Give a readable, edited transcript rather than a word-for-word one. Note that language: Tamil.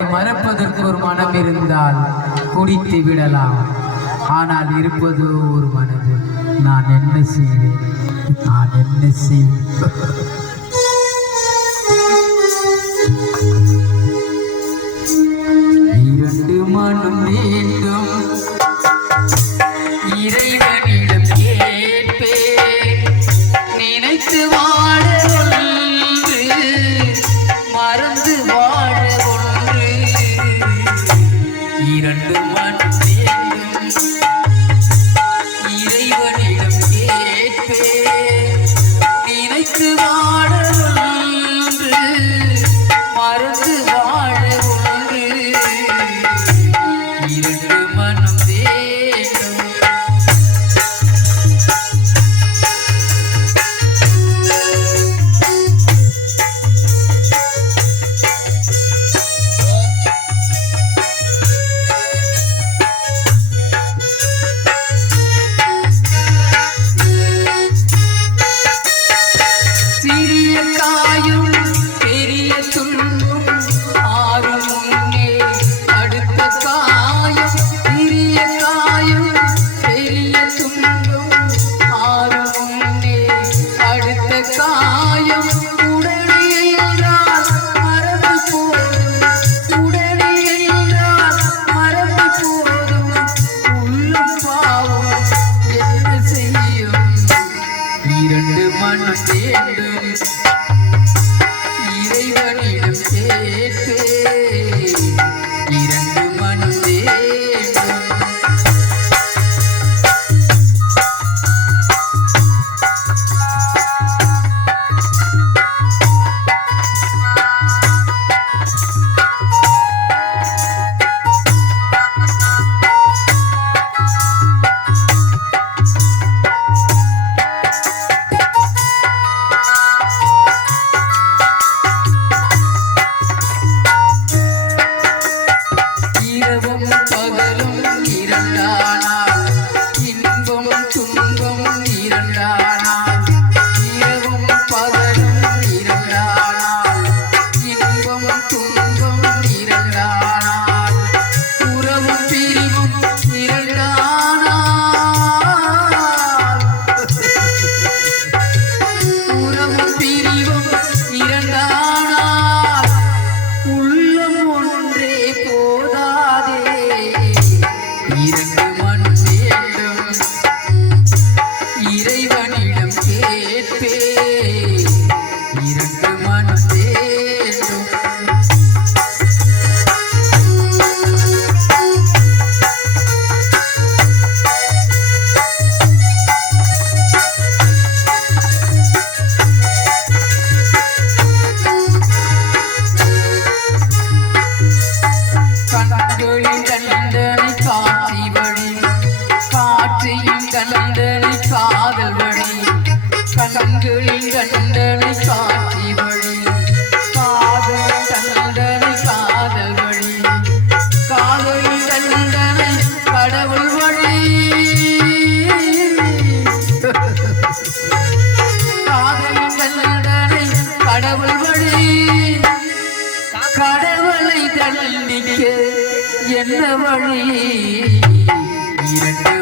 மறப்பதற்கு ஒரு மனம் இருந்தால் குடித்து விடலாம். ஆனால் இருப்பது ஒரு மனது. நான் என்ன செய்வேன்? நான் என்ன செய்வேன்? இரண்டு மனம் வேண்டும் இறைவனிடம் கேட்பேன். நினைத்து வாழ ஒன்று, மறந்து வாழ ஒன்று. இரண்டு மனம் வேண்டும் இறைவனிடம் கேட்பேன். நினைத்து வாழ ஒன்று, மறந்து வாழ ஒன்று. இரண்டு மனம் வேண்டும். சிறிய காயும் பெரிய துன்பம் ஆறும் முன்னே அடுத்த காயம். சிறிய காயும் பெரிய துன்பம் ஆறும் முன்னே அடுத்த காயம். உடனே என்றால் மறந்து போதும், உடனே என்றால் மறந்து போதும். உள்ளம் பாவம் என்ன செய்யும்? இரண்டு மனம் வேண்டும் இறைவனிடம் கேட்பேன். இரண்டு மனம் வேண்டும். இரவும் பகலும் இரண்டானால் இன்பம் துன்பம் இரண்டானால். இரவும் பகலும் இரண்டானால் இன்பம் துன்பம் இரண்டானால். உறவும் பிரிவும் இரண்டானால், உறவும் பிரிவும் இரண்டானால். உள்ளம் ஒன்றே போதாதே. இரண்டு மனம் வேண்டும் இறைவனிடம் கேட்பேன். இரண்டு மனம் வேண்டும். கண்களின் கண்டனை காட்சி வழி, காற்றின் கண்டனை காதல் வழி. கண்களின் கண்டனை காட்சி வழி, காதல் கண்டனை காதல் வழி. காதலின் கண்டனை கடவுள் வழி, காதலின் கண்டனை கடவுள் வழி. கடவுளை தண்டிக்க என்ன வழி? இரண்டு